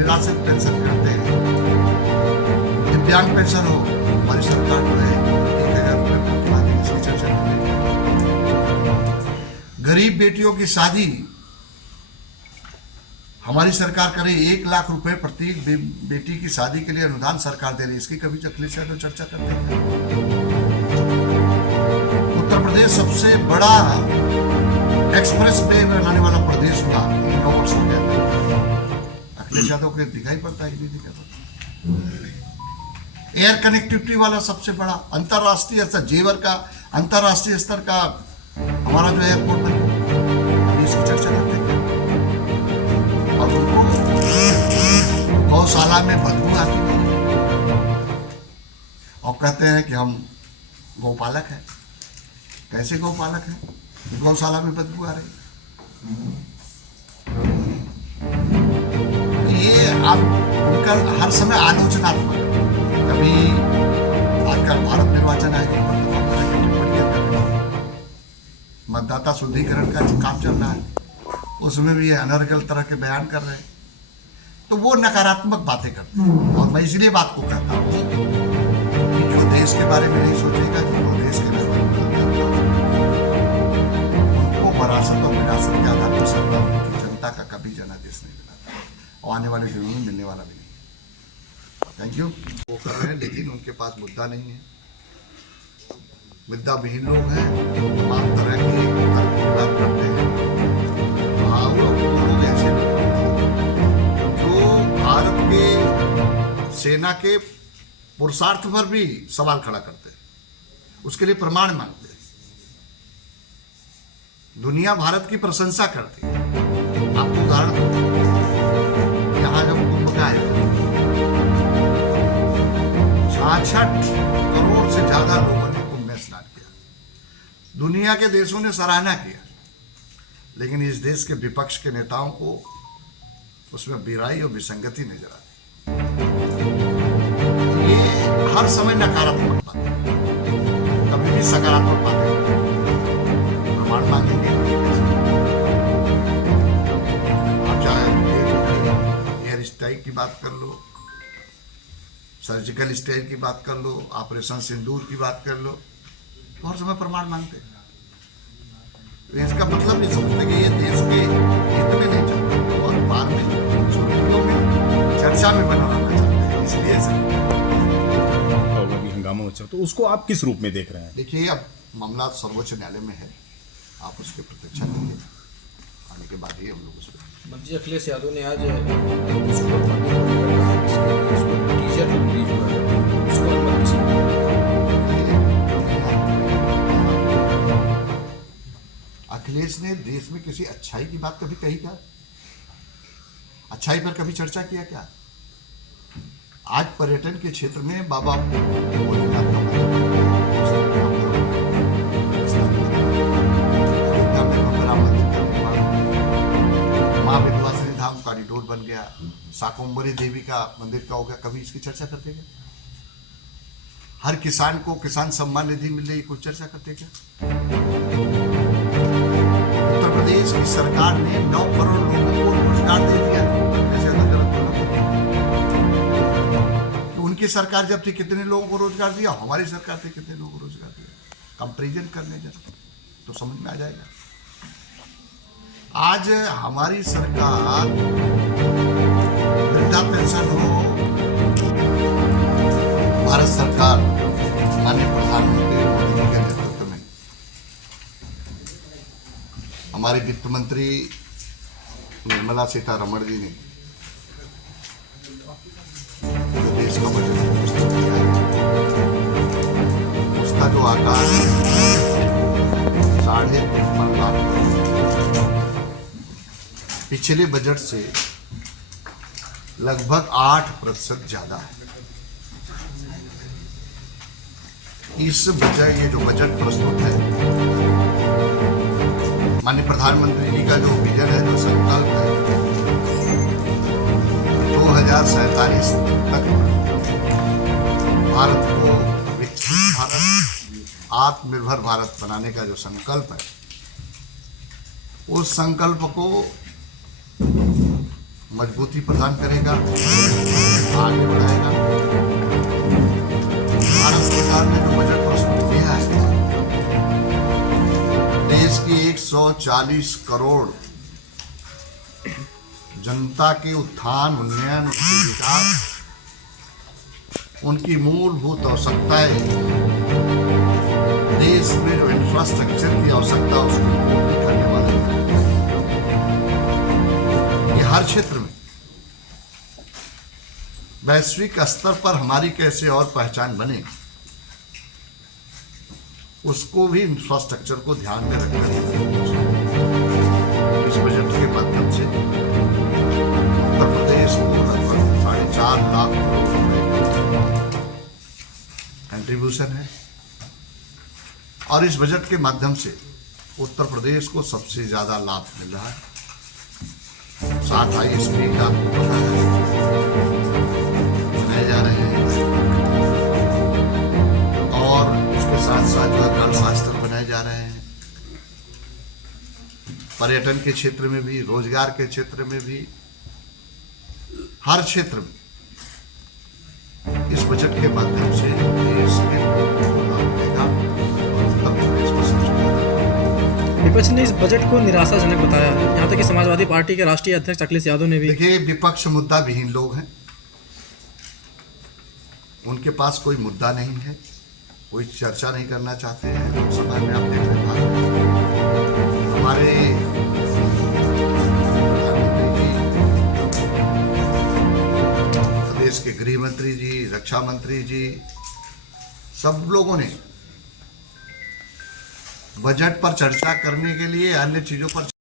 निराश्रित पेंशन करते हैं, दिव्यांग पेंशन हो, हमारी सरकार जो है 1,000 रुपये प्रति माह देगी, इसकी चर्चा करेंगे। गरीब बेटियों की शादी हमारी सरकार करे, 1 लाख रुपए प्रति बेटी की शादी के लिए अनुदान सरकार दे रही है, इसकी कभी अखिलेश यादव चर्चा करते हैं। उत्तर प्रदेश सबसे बड़ा एक्सप्रेस वे बनाने वाला प्रदेश हुआ 9 वर्षों के अंदर, अखिलेश यादव को दिखाई पड़ता है कि नहीं दिखाई पड़ता। एयर कनेक्टिविटी वाला सबसे बड़ा अंतरराष्ट्रीय स्तर, जेवर का अंतरराष्ट्रीय स्तर का हमारा जो एयरपोर्ट बना, इसकी चर्चा करते हैं। और उनको गौशाला में बदबू आती है और कहते हैं कि हम गौपालक हैं। कैसे गौपालक हैं? गौशाला में बदबू आ रही। ये अब उनका हर समय आलोचनात्मक, कभी आजकल भारत निर्वाचन आयोग पर मतदाता शुद्धिकरण का काम चल रहा है, उसमें भी ये अनर्गल तरह के बयान कर रहे हैं, तो वो नकारात्मक बातें करते हैं। और मैं इसलिए बात को कहता हूँ कि जो देश के बारे में नहीं सोचेगा, जो देश के बारे में उनको वरासत और विरासत के आधार पर सत्ता की जनता का कभी जनादेश नहीं मिला और आने वाले दिनों में मिलने वाला भी नहीं। Thank you. वो कर रहे हैं, लेकिन उनके पास मुद्दा नहीं है। मुद्दा विहीन लोग हैं, तमाम तरह की बात करते हैं। लोग ऐसे जो भारत के सेना के पुरुषार्थ पर भी सवाल खड़ा करते हैं, उसके लिए प्रमाण मांगते हैं। दुनिया भारत की प्रशंसा करती है। आपको उदाहरण दूं, यहाँ जब कुंभ का है, 66 करोड़ से ज्यादा लोगों ने कुंभ में स्नान किया। दुनिया के देशों ने सराहना किया, लेकिन इस देश के विपक्ष के नेताओं को उसमें बुराई और विसंगति नजर आती। ये हर समय नकारात्मक बात है, कभी भी सकारात्मक बात है। प्रमाण मांगेंगे, आप चाहे हेयर स्टाइल की बात कर लो, सर्जिकल स्टाइल की बात कर लो, ऑपरेशन सिंदूर की बात कर लो, हर समय प्रमाण मांगते हैं। इसका मतलब नहीं समझते कि ये देश के हित में नहीं चलते, वो अखबार में, सुर्खियों में, चर्चा में बना रहना चाहते हैं, इसलिए हंगामा हो, तो उसको आप किस रूप में देख रहे हैं? देखिए, अब मामला सर्वोच्च न्यायालय में है, आप उसकी प्रतीक्षा करिए, आने के बाद ही हम लोग उसको। मंत्री अखिलेश यादव ने आज अखिलेश ने देश में किसी अच्छाई की बात कभी कही क्या? अच्छाई पर कभी चर्चा किया क्या? आज पर्यटन के क्षेत्र में बाबा भोलेनाथ का माँ विंध्यवासिनी धाम कॉरिडोर बन गया, शाकंभरी देवी का मंदिर का हो गया, कभी इसकी चर्चा करते क्या? हर किसान को किसान सम्मान निधि मिल रही, कुछ चर्चा करते क्या? उत्तर प्रदेश की सरकार ने 9 करोड़ लोगों को रोजगार दे दिया। तो उनकी सरकार जब थी कितने लोगों को रोजगार दिया, हमारी सरकार थी कितने लोगों को रोजगार दिया? कंपैरिजन करने जरा तो समझ में आ जाएगा। आज हमारी सरकार वृद्धा पेंशन हो, भारत सरकार माननीय प्रधानमंत्री मोदी जी के नेतृत्व में हमारी वित्त मंत्री निर्मला सीतारमण जी ने जो देश का बजट प्रस्तुत किया है, उसका जो आकार 53.5 लाख पिछले बजट से लगभग 8% ज्यादा है। इस वजह ये जो बजट प्रस्तुत है, माननीय प्रधानमंत्री जी का जो विजन है, जो संकल्प है, 2047 तक भारत को विकसित भारत, आत्मनिर्भर भारत बनाने का जो संकल्प है, उस संकल्प को मजबूती प्रदान करेगा, आगे बढ़ाएगा। भारत सरकार ने जो बजट प्रस्तुत किया है, देश की 140 करोड़ जनता के उत्थान, उन्नयन, उनके विकास, उनकी मूलभूत आवश्यकताएं, देश में जो इंफ्रास्ट्रक्चर की आवश्यकता उसको पूर्ण करने वाले हैं। ये हर क्षेत्र में वैश्विक स्तर पर हमारी कैसे और पहचान बने, उसको भी इंफ्रास्ट्रक्चर को ध्यान में रखना है। इस बजट के माध्यम से उत्तर प्रदेश को लगभग 4.5 लाख कंट्रीब्यूशन है और इस बजट के माध्यम से उत्तर प्रदेश को सबसे ज्यादा लाभ मिल रहा है। 7 ISP का बनाए जा रहे हैं और उसके साथ साथ जो गर्ल्स हॉस्टल बनाए जा रहे हैं। पर्यटन के क्षेत्र में भी, रोजगार के क्षेत्र में भी, हर क्षेत्र में इस बजट के माध्यम से देश के विपक्ष ने इस बजट को निराशाजनक बताया है। यहाँ तक कि समाजवादी पार्टी के राष्ट्रीय अध्यक्ष अखिलेश यादव ने भी। देखिए, विपक्ष मुद्दा विहीन लोग हैं, उनके पास कोई मुद्दा नहीं है, कोई चर्चा नहीं करना चाहते हैं। लोकसभा में आप देख रहे हैं हमारे प्रदेश के गृह मंत्री जी, रक्षा मंत्री जी, सब लोगों ने बजट पर चर्चा करने के लिए अन्य चीजों पर